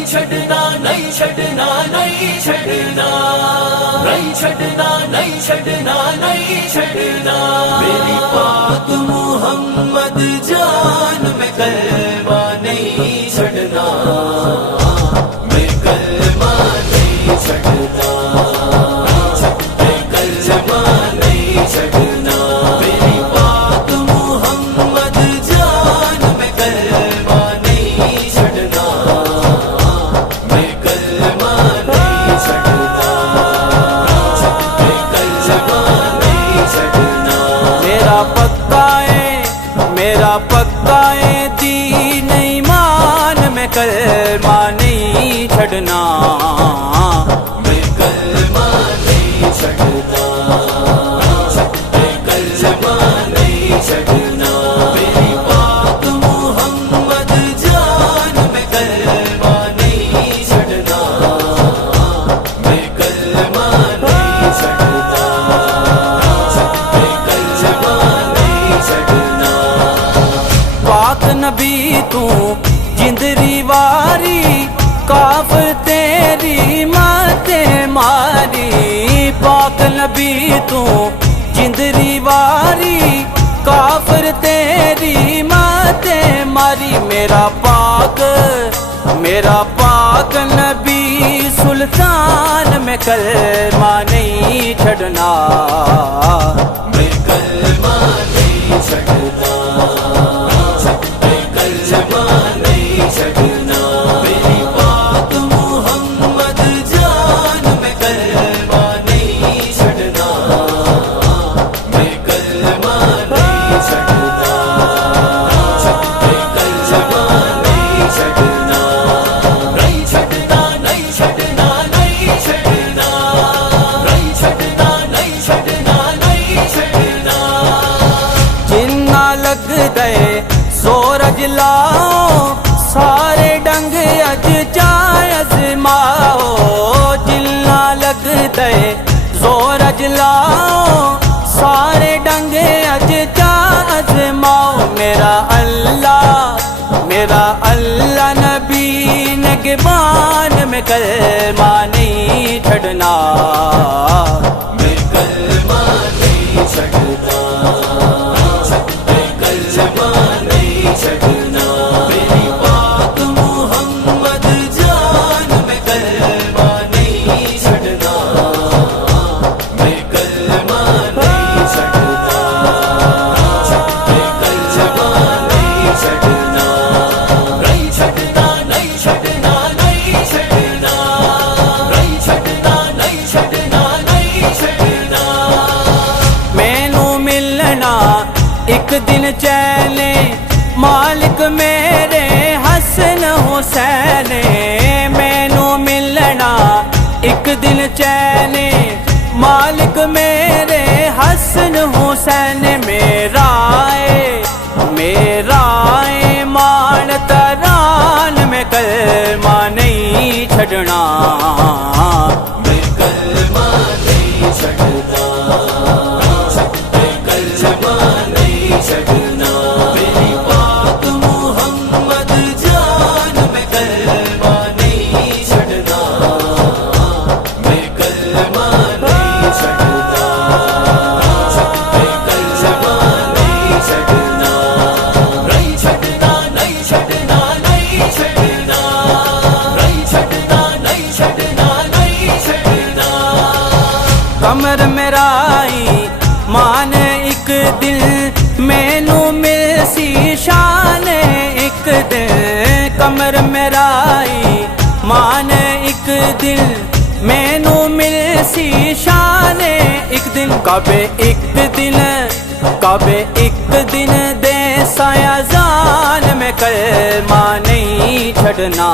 نہیں چھڈنا نہیں چھڈنا نہیں چھڈنا نہیں چھڈنا نہیں چھڈنا نہیں چھڈنا میری پاک محمد جان میں کلمہ نہیں چھڈنا میں کلمہ نہیں چھڈنا میں کلمہ نہیں چھڈنا میری پاک محمد جان میں کلمہ نہیں چھڈنا میں کلمہ نہیں چھڈنا میں کلمہ نہیں چھڈنا میرا پکا ہے دین ایمان میں کلمہ نہیں چھڈنا میں کلمہ نہیں چھڈنا میں کلمہ نہیں چھڈنا میری پاک محمد جان میں کلمہ نہیں چھڈنا میں کلمہ نہیں چھڈنا میں کلمہ نہیں چھڈنا پاک نبی تو جندری واری کافر تیری مات ماری پاک نبی تو جندری واری کافر تیری مات ماری میرا پاک نبی سلطان میں کلمہ نہیں چھڈنا میں کلمہ نہیں چھڈنا میں کلمہ نہیں چھڈنا میری پاک محمد جان میں کلمہ نہیں چھڈنا میں کلمہ نہیں چھڈنا میں کلمہ نہیں چھڈنا نہیں چھڈنا نہیں چھڈنا نہیں چھڈنا نہیں چھڈنا نہیں چھڈنا نہیں چھڈنا جنہ لگ گئے سورج لاؤ سارے ڈنگ اج چائز ماؤ جلنا لگ دے سورج لاؤ سارے ڈنگ اج چائز ماؤ میرا اللہ نبی نگبان میں کلمہ نہیں چھڈنا میں کلمہ نہیں چھڈنا میں کلمہ نہیں چھڈنا میری پاک محمد جان میں کلمہ نہیں چھڈنا میں کلمہ نہیں چھڈنا میں کلمہ نہیں چھڈنا نہیں چھڈنا نہیں چھڈنا نہیں چھڈنا نہیں چھڈنا نہیں چھڈنا نہیں چھڈنا مینوں ملنا ایک دن چینے مالک میرے حسن حسین مینوں ملنا ایک دن چینے مالک میرے حسن حسین میرا مان تران میں کلمہ نہیں چھڈنا میں کلمہ نہیں چھڈنا میں کلمہ نہیں چھڈنا میری پاک محمد جان میں کلمہ نہیں چھڈنا میں کلمہ نہیں چھڈنا میں کلمہ نہیں چھڈنا نہیں چھڈنا نہیں چھڈنا نہیں چھڈنا نہیں چھڈنا نہیں چھڈنا نہیں چھڈنا کمر میرائی مان ایک دل مینوں مل سی شان ایک دل کمر میرائی مان ایک دل مینوں مل سی شان ایک دن کبے ایک دن دے سایہ زان میں کلمہ نہیں چھڈنا